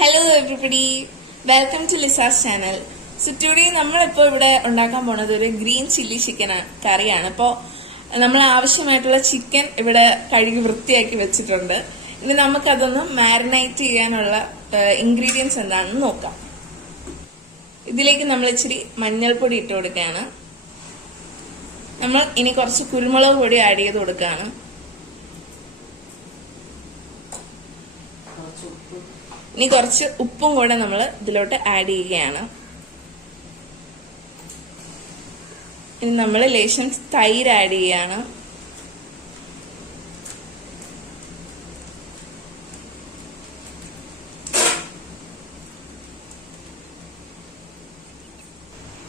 Hello everybody, welcome to Lisa's channel. So today നമ്മളിപ്പോൾ ഇവിടെ ഉണ്ടാക്കാൻ പോണത് ഒരു ഗ്രീൻ ചില്ലി ചിക്കൻ കറിയാണ്. അപ്പോൾ നമ്മൾ ആവശ്യമായിട്ടുള്ള ചിക്കൻ ഇവിടെ കഴുകി വൃത്തിയാക്കി വെച്ചിട്ടുണ്ട്. ഇനി നമുക്കതൊന്ന് മാരിനേറ്റ് ചെയ്യാനുള്ള ഇൻഗ്രീഡിയൻസ് എന്താണെന്ന് നോക്കാം. ഇതിലേക്ക് നമ്മൾ ഇച്ചിരി മഞ്ഞൾപ്പൊടി ഇട്ട് കൊടുക്കുകയാണ്. നമ്മൾ ഇനി കുറച്ച് കുരുമുളക് പൊടി ആഡ് ചെയ്ത് കൊടുക്കുകയാണ്. ഇനി കുറച്ച് ഉപ്പും കൂടെ നമ്മൾ ഇതിലോട്ട് ആഡ് ചെയ്യുകയാണ്. ഇനി നമ്മൾ ലേശം തൈര് ആഡ് ചെയ്യാണ്.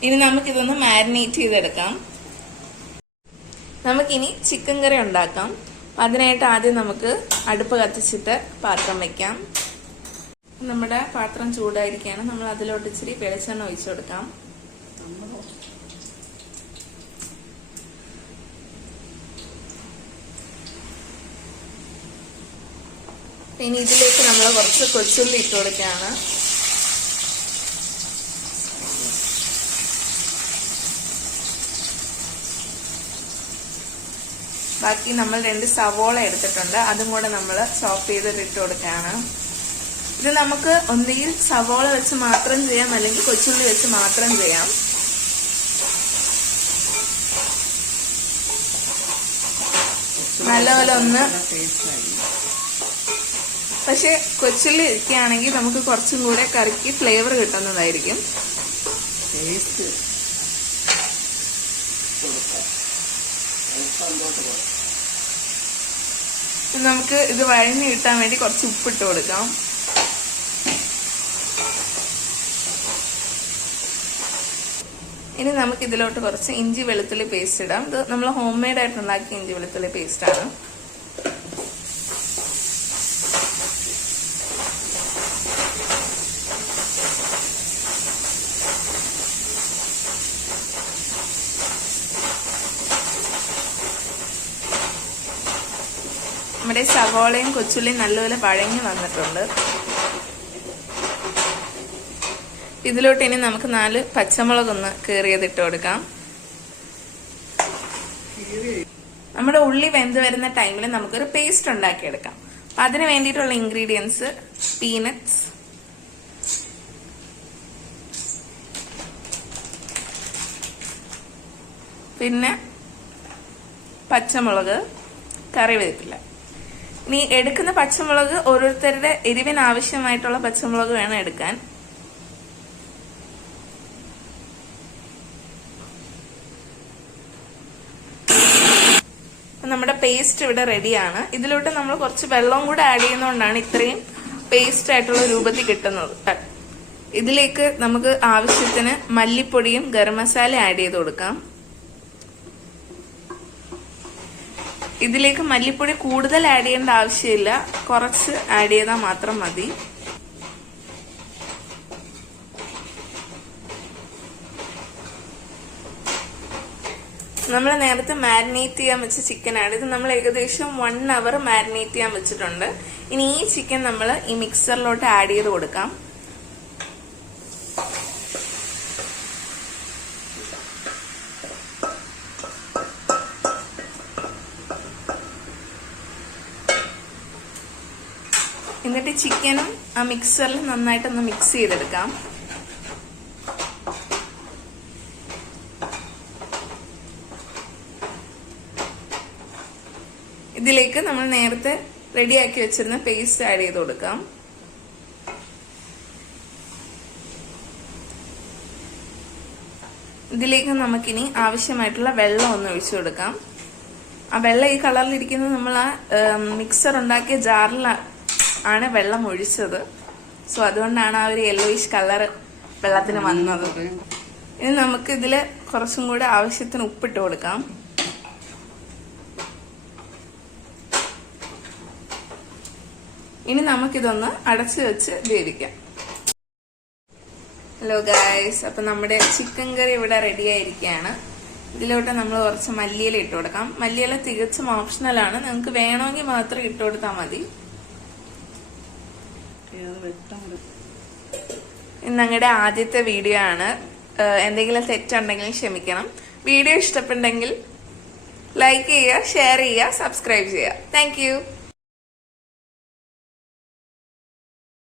ഇനി നമുക്കിതൊന്ന് മാരിനേറ്റ് ചെയ്തെടുക്കാം. നമുക്കിനി ചിക്കൻ കറി ഉണ്ടാക്കാം. അതിനായിട്ട് ആദ്യം നമുക്ക് അടുപ്പ് കത്തിച്ചിട്ട് പാത്രം വെക്കാം. നമ്മുടെ പാത്രം ചൂടായിരിക്കുകയാണ്. നമ്മൾ അതിലോട്ട് ഇച്ചിരി വെളിച്ചെണ്ണ ഒഴിച്ചു കൊടുക്കാം. ഇനി ഇതിലേക്ക് നമ്മൾ കുറച്ച് കൊച്ചുള്ളി ഇട്ട് കൊടുക്കുകയാണ്. ബാക്കി നമ്മൾ 2 സവോള എടുത്തിട്ടുണ്ട്, അതും കൂടെ നമ്മൾ ചോപ്പ് ചെയ്തിട്ട് ഇട്ട് കൊടുക്കുകയാണ്. ഇത് നമുക്ക് ഒന്നുകിൽ സവോള വെച്ച് മാത്രം ചെയ്യാം, അല്ലെങ്കിൽ കൊച്ചുള്ളി വെച്ച് മാത്രം ചെയ്യാം. നല്ലപോലെ ഒന്ന്, പക്ഷെ കൊച്ചുള്ളി ഒക്കെയാണെങ്കിൽ നമുക്ക് കുറച്ചും കൂടെ കറിക്ക് ഫ്ലേവർ കിട്ടുന്നതായിരിക്കും. നമുക്ക് ഇത് വഴഞ്ഞു കിട്ടാൻ വേണ്ടി കുറച്ച് ഉപ്പിട്ട് കൊടുക്കാം. ഇനി നമുക്ക് ഇതിലോട്ട് കുറച്ച് ഇഞ്ചി വെളുത്തുള്ളി പേസ്റ്റ് ഇടാം. ഇത് നമ്മൾ ഹോം മെയ്ഡ് ആയിട്ട് ഉണ്ടാക്കിയ ഇഞ്ചി വെളുത്തുള്ളി പേസ്റ്റ് ആണ്. നമ്മുടെ സവോളയും കൊച്ചുള്ളിയും നല്ലപോലെ വഴങ്ങി വന്നിട്ടുണ്ട്. ഇതിലോട്ട് ഇനി നമുക്ക് 4 പച്ചമുളകൊന്ന് കീറിയതിട്ട് കൊടുക്കാം. നമ്മുടെ ഉള്ളി വെന്ത് വരുന്ന ടൈമിൽ നമുക്കൊരു പേസ്റ്റ് ഉണ്ടാക്കിയെടുക്കാം. അതിന് വേണ്ടിയിട്ടുള്ള ഇൻഗ്രീഡിയൻസ് പീനട്സ്, പിന്നെ പച്ചമുളക്, കറിവേപ്പില. ഇനി എടുക്കുന്ന പച്ചമുളക് ഓരോരുത്തരുടെ എരിവിന് ആവശ്യമായിട്ടുള്ള പച്ചമുളക് വേണം എടുക്കാൻ. നമ്മുടെ പേസ്റ്റ് ഇവിടെ റെഡിയാണ്. ഇതിലോട്ട് നമ്മൾ കുറച്ച് വെള്ളം കൂടെ ആഡ് ചെയ്യുന്നതുകൊണ്ടാണ് ഇത്രയും പേസ്റ്റ് ആയിട്ടുള്ള രൂപത്തിൽ കിട്ടുന്നത്. ഇതിലേക്ക് നമുക്ക് ആവശ്യത്തിന് മല്ലിപ്പൊടിയും ഗരം മസാല ആഡ് ചെയ്ത് കൊടുക്കാം. ഇതിലേക്ക് മല്ലിപ്പൊടി കൂടുതൽ ആഡ് ചെയ്യേണ്ട ആവശ്യമില്ല, കുറച്ച് ആഡ് ചെയ്താൽ മാത്രം മതി. നമ്മൾ നേരത്തെ മാരിനേറ്റ് ചെയ്യാൻ വെച്ച ചിക്കനാണ് ഇത്. നമ്മൾ ഏകദേശം 1 അവർ മാരിനേറ്റ് ചെയ്യാൻ വെച്ചിട്ടുണ്ട്. ഇനി ഈ ചിക്കൻ നമ്മൾ ഈ മിക്സറിലോട്ട് ആഡ് ചെയ്ത് കൊടുക്കാം. എന്നിട്ട് ചിക്കനും ആ മിക്സറിൽ നന്നായിട്ടൊന്ന് മിക്സ് ചെയ്തെടുക്കാം. ഇതിലേക്ക് നമ്മൾ നേരത്തെ റെഡിയാക്കി വെച്ചിരുന്ന പേസ്റ്റ് ആഡ് ചെയ്ത് കൊടുക്കാം. ഇതിലേക്ക് നമുക്കിനി ആവശ്യമായിട്ടുള്ള വെള്ളം ഒന്ന് ഒഴിച്ചു കൊടുക്കാം. ആ വെള്ളം ഈ കളറിലിരിക്കുന്നത് നമ്മൾ ആ മിക്സർ ഉണ്ടാക്കിയ ജാറിൽ ആണ് വെള്ളം ഒഴിച്ചത്. സോ അതുകൊണ്ടാണ് ആ ഒരു യെല്ലോയിഷ് കളർ വെള്ളത്തിന് വന്നത്. ഇനി നമുക്ക് ഇതില് കുറച്ചും കൂടെ ആവശ്യത്തിന് ഉപ്പിട്ട് കൊടുക്കാം. ഇനി നമുക്കിതൊന്ന് അടച്ചു വെച്ച് വേവിക്കാം. ഹലോ ഗായ്സ്, അപ്പൊ നമ്മുടെ ചിക്കൻ കറി ഇവിടെ റെഡി ആയിരിക്കുകയാണ്. ഇതിലോട്ട് നമ്മൾ കുറച്ച് മല്ലിയില ഇട്ട് കൊടുക്കാം. മല്ലിയില തികച്ചും ഓപ്ഷണലാണ്, നിങ്ങൾക്ക് വേണമെങ്കിൽ മാത്രം ഇട്ട് കൊടുത്താൽ മതി. ഇന്ന് ഞങ്ങളുടെ ആദ്യത്തെ വീഡിയോ ആണ്. എന്തെങ്കിലും തെറ്റുണ്ടെങ്കിൽ ക്ഷമിക്കണം. വീഡിയോ ഇഷ്ടപ്പെട്ടെങ്കിൽ ലൈക്ക് ചെയ്യുക, ഷെയർ ചെയ്യുക, സബ്സ്ക്രൈബ് ചെയ്യുക. താങ്ക്